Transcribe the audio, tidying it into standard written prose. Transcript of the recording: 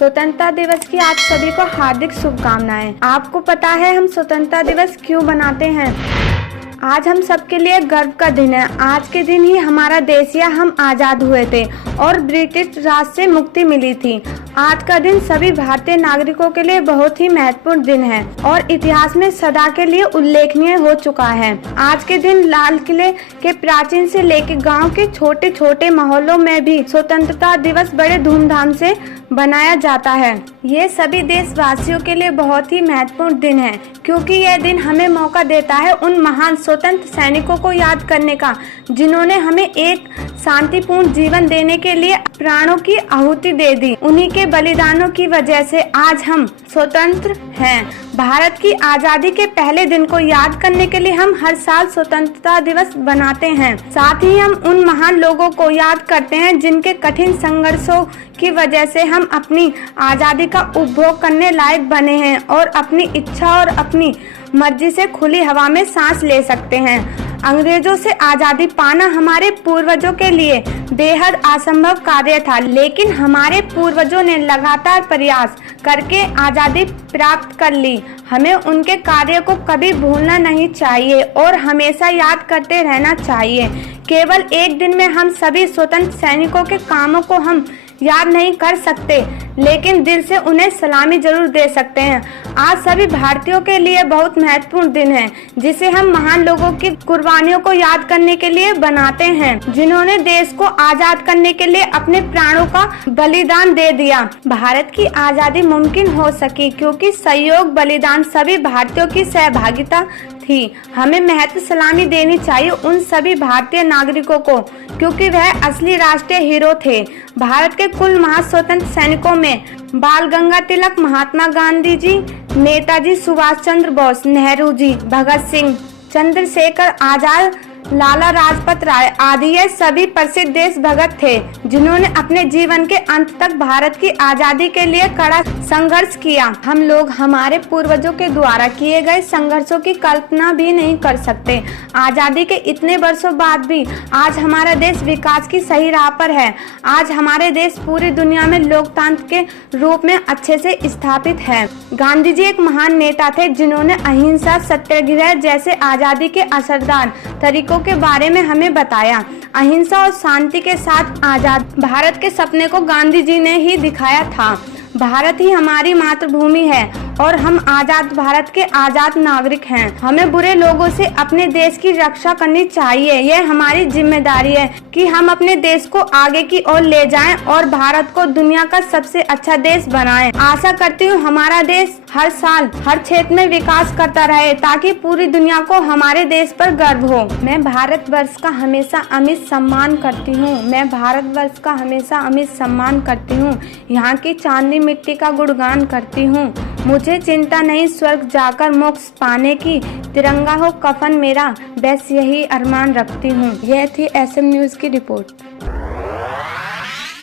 स्वतंत्रता दिवस की आप सभी को हार्दिक शुभकामनाएं। आपको पता है हम स्वतंत्रता दिवस क्यों मनाते हैं? आज हम सबके लिए गर्व का दिन है। आज के दिन ही हमारा देश या हम आज़ाद हुए थे और ब्रिटिश राज से मुक्ति मिली थी। आज का दिन सभी भारतीय नागरिकों के लिए बहुत ही महत्वपूर्ण दिन है और इतिहास में सदा के लिए उल्लेखनीय हो चुका है। आज के दिन लाल किले के प्राचीन से लेकर गांव के छोटे छोटे मोहल्लों में भी स्वतंत्रता दिवस बड़े धूमधाम से बनाया जाता है। ये सभी देशवासियों के लिए बहुत ही महत्वपूर्ण दिन है क्योंकि यह दिन हमें मौका देता है उन महान स्वतंत्र सैनिकों को याद करने का जिन्होंने हमें एक शांतिपूर्ण जीवन देने के लिए प्राणों की आहुति दे दी। उन्हीं के बलिदानों की वजह से आज हम स्वतंत्र हैं। भारत की आज़ादी के पहले दिन को याद करने के लिए हम हर साल स्वतंत्रता दिवस बनाते हैं। साथ ही हम उन महान लोगों को याद करते हैं जिनके कठिन संघर्षों की वजह से हम अपनी आज़ादी का उपभोग करने लायक बने हैं और अपनी इच्छा और अपनी मर्जी से खुली हवा में सांस ले सकते हैं। अंग्रेजों से आज़ादी पाना हमारे पूर्वजों के लिए बेहद असंभव कार्य था, लेकिन हमारे पूर्वजों ने लगातार प्रयास करके आज़ादी प्राप्त कर ली। हमें उनके कार्य को कभी भूलना नहीं चाहिए और हमेशा याद करते रहना चाहिए। केवल एक दिन में हम सभी स्वतंत्र सैनिकों के कामों को हम याद नहीं कर सकते, लेकिन दिल से उन्हें सलामी जरूर दे सकते हैं। आज सभी भारतीयों के लिए बहुत महत्वपूर्ण दिन है जिसे हम महान लोगों की कुर्बानियों को याद करने के लिए बनाते हैं जिन्होंने देश को आजाद करने के लिए अपने प्राणों का बलिदान दे दिया। भारत की आजादी मुमकिन हो सकी क्योंकि सहयोग बलिदान सभी भारतीयों की सहभागिता थी। हमें महत्व सलामी देनी चाहिए उन सभी भारतीय नागरिकों को क्योंकि वह असली राष्ट्रीय हीरो थे। भारत के कुल महास्वतंत्र सैनिकों में बाल गंगाधर तिलक, महात्मा गांधी जी, नेताजी सुभाष चंद्र बोस, नेहरू जी, भगत सिंह, चंद्रशेखर आजाद, लाला लाजपत राय आदि ये सभी प्रसिद्ध देशभक्त थे जिन्होंने अपने जीवन के अंत तक भारत की आजादी के लिए कड़ा संघर्ष किया। हम लोग हमारे पूर्वजों के द्वारा किए गए संघर्षों की कल्पना भी नहीं कर सकते। आजादी के इतने वर्षों बाद भी आज हमारा देश विकास की सही राह पर है। आज हमारे देश पूरी दुनिया में लोकतंत्र के रूप में अच्छे से स्थापित है। गांधी जी एक महान नेता थे जिन्होंने अहिंसा, सत्याग्रह जैसे आजादी के असरदार तरीकों के बारे में हमें बताया। अहिंसा और शांति के साथ आजाद भारत के सपने को गांधी जी ने ही दिखाया था। भारत ही हमारी मातृभूमि है और हम आजाद भारत के आजाद नागरिक हैं। हमें बुरे लोगों से अपने देश की रक्षा करनी चाहिए। यह हमारी जिम्मेदारी है कि हम अपने देश को आगे की ओर ले जाएं और भारत को दुनिया का सबसे अच्छा देश बनाएं। आशा करती हूँ हमारा देश हर साल हर क्षेत्र में विकास करता रहे ताकि पूरी दुनिया को हमारे देश पर गर्व हो। मैं भारतवर्ष का हमेशा अमिट सम्मान करती हूँ। मैं भारतवर्ष का हमेशा अमिट सम्मान करती हूँ। यहाँ की चांदनी मिट्टी का गुणगान करती हूँ। मुझे चिंता नहीं स्वर्ग जाकर मोक्ष पाने की, तिरंगा हो कफन मेरा, बस यही अरमान रखती हूँ। यह थी SM न्यूज़ की रिपोर्ट।